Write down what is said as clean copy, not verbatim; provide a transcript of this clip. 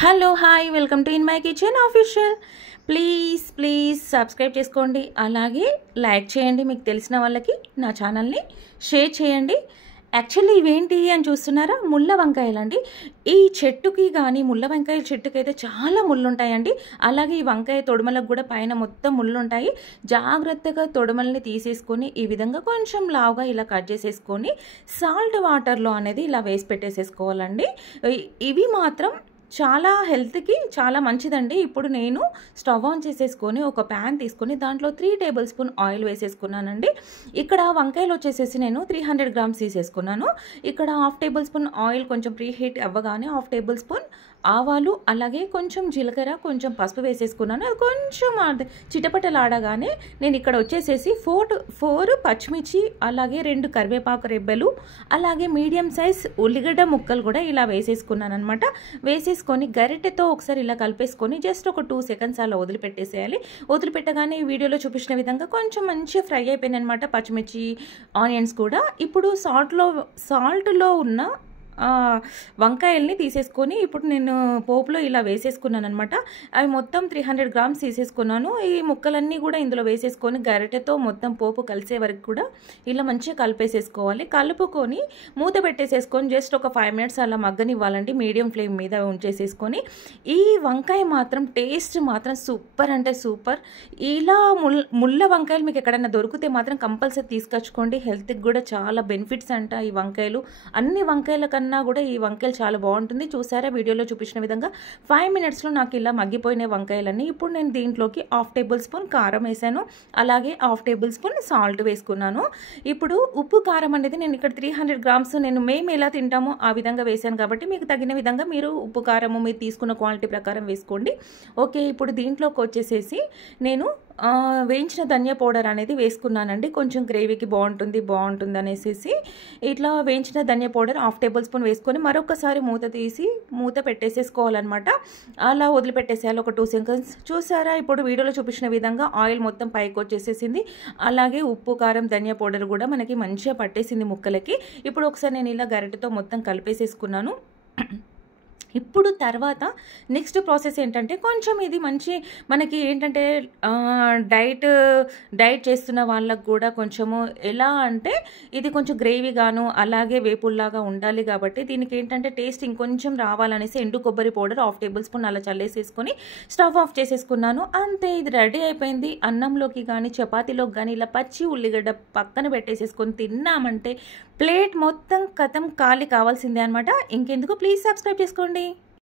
Hello hi welcome to in my kitchen official. Please subscribe చేసుకోండి, అలాగే like చేయండి, మీకు తెలిసిన వాళ్ళకి నా ఛానల్ని షేర్ చేయండి. యాక్చువల్లీ ఇవేంటి అని చూస్తున్నారా, ముళ్ళ వంకాయలండి. ఈ చెట్టుకి కానీ ముళ్ళ వంకాయ చెట్టుకి అయితే చాలా ముళ్ళు ఉంటాయండి. అలాగే ఈ వంకాయ తొడుమలకు కూడా పైన మొత్తం ముళ్ళు ఉంటాయి. జాగ్రత్తగా తొడుమల్ని తీసేసుకొని ఈ విధంగా కొంచెం లావుగా ఇలా కట్ చేసేసుకొని సాల్ట్ వాటర్లో అనేది ఇలా వేసి పెట్టేసేసుకోవాలండి. ఇవి మాత్రం చాలా హెల్త్కి చాలా మంచిదండి. ఇప్పుడు నేను స్టవ్ ఆన్ చేసేసుకొని ఒక ప్యాన్ తీసుకొని దాంట్లో 3 టేబుల్ స్పూన్ ఆయిల్ వేసేసుకున్నానండి. ఇక్కడ వంకాయలు వచ్చేసేసి నేను 300 గ్రామ్స్ తీసేసుకున్నాను. ఇక్కడ 1/2 టేబుల్ స్పూన్ ఆయిల్ కొంచెం ప్రీ హీట్ అవ్వగానే 1/2 టేబుల్ స్పూన్ ఆవాలు, అలాగే కొంచెం జీలకర్ర, కొంచెం పసుపు వేసేసుకున్నాను. అది కొంచెం చిటపటలాడగానే నేను ఇక్కడ వచ్చేసేసి 4 పచ్చిమిర్చి, అలాగే 2 కరివేపాకు రెబ్బలు, అలాగే మీడియం సైజ్ ఉల్లిగడ్డ ముక్కలు కూడా ఇలా వేసేసుకున్నాను అనమాట. వేసేసుకొని గరిటెతో ఒకసారి ఇలా కలిపేసుకొని జస్ట్ ఒక 2 సెకండ్స్ అలా వదిలిపెట్టేసేయాలి. వదిలిపెట్టగానే ఈ వీడియోలో చూపించిన విధంగా కొంచెం మంచిగా ఫ్రై అయిపోయింది అనమాట పచ్చిమిర్చి, ఆనియన్స్ కూడా. ఇప్పుడు సాల్ట్లో ఉన్న వంకాయల్ని తీసేసుకొని ఇప్పుడు నేను పోపులో ఇలా వేసేసుకున్నాను అనమాట. అవి మొత్తం 300 గ్రామ్స్ తీసేసుకున్నాను. ఈ ముక్కలన్నీ కూడా ఇందులో వేసేసుకొని గరిటెతో మొత్తం పోపు కలిసే వరకు కూడా ఇలా మంచిగా కలిపేసేసుకోవాలి. కలుపుకొని మూత పెట్టేసేసుకొని జస్ట్ ఒక 5 మినిట్స్ అలా మగ్గనివ్వాలండి, మీడియం ఫ్లేమ్ మీద ఉంచేసేసుకొని. ఈ వంకాయ మాత్రం టేస్ట్ మాత్రం సూపర్ అంటే సూపర్. ఇలా ముళ్ళ వంకాయలు మీకు ఎక్కడైనా దొరికితే మాత్రం కంపల్సరీ తీసుకొచ్చుకోండి. హెల్త్కి కూడా చాలా బెనిఫిట్స్ అంట ఈ వంకాయలు. అన్ని వంకాయల కన్నా కూడా ఈ వంకాయలు చాలా బాగుంటుంది. చూసారా వీడియోలో చూపించిన విధంగా 5 మినిట్స్లో నాకు ఇలా మగ్గిపోయిన వంకాయలన్నీ. ఇప్పుడు నేను దీంట్లోకి 1/2 టేబుల్ స్పూన్ కారం వేసాను, అలాగే 1/2 టేబుల్ స్పూన్ సాల్ట్ వేసుకున్నాను. ఇప్పుడు ఉప్పు కారం అనేది నేను ఇక్కడ 300 గ్రామ్స్ మేము ఎలా తింటామో ఆ విధంగా వేసాను కాబట్టి మీకు తగిన విధంగా మీరు ఉప్పు కారము మీరు తీసుకున్న క్వాలిటీ ప్రకారం వేసుకోండి. ఓకే, ఇప్పుడు దీంట్లోకి వచ్చేసేసి నేను వేయించిన ధనియా పౌడర్ అనేది వేసుకున్నానండి. కొంచెం గ్రేవీకి బాగుంటుంది అనేసి ఇట్లా వేయించిన ధనియా పౌడర్ 1/2 టేబుల్ స్పూన్ వేసుకొని మరొకసారి మూత పెట్టేసేసుకోవాలన్నమాట. అలా వదిలిపెట్టేసేయాలి ఒక 2 సెకండ్స్. చూసారా ఇప్పుడు వీడియోలో చూపించిన విధంగా ఆయిల్ మొత్తం పైకి వచ్చేసేసింది. అలాగే ఉప్పు కారం ధనియా పౌడర్ కూడా మనకి మంచిగా పట్టేసింది ముక్కలకి. ఇప్పుడు ఒకసారి నేను ఇలా గరిటెతో మొత్తం కలిపేసేసుకున్నాను. ఇప్పుడు తర్వాత నెక్స్ట్ ప్రాసెస్ ఏంటంటే, కొంచెం ఇది మంచి మనకి ఏంటంటే డైట్ చేస్తున్న వాళ్ళకు కూడా కొంచెము ఎలా అంటే ఇది కొంచెం గ్రేవీగాను అలాగే వేపుల్లాగా ఉండాలి కాబట్టి దీనికి ఏంటంటే టేస్ట్ ఇంకొంచెం రావాలనేసి ఎండు కొబ్బరి పౌడర్ 1/2 టేబుల్ స్పూన్ అలా చల్లేసేసుకొని స్టవ్ ఆఫ్ చేసేసుకున్నాను. అంతే, ఇది రెడీ అయిపోయింది. అన్నంలోకి కానీ చపాతీలోకి కానీ ఇలా పచ్చి ఉల్లిగడ్డ పక్కన పెట్టేసేసుకొని తిన్నామంటే ప్లేట్ మొత్తం ఖాళీ కావాల్సిందే అనమాట. ఇంకెందుకు, ప్లీజ్ సబ్స్క్రైబ్ చేసుకోండి.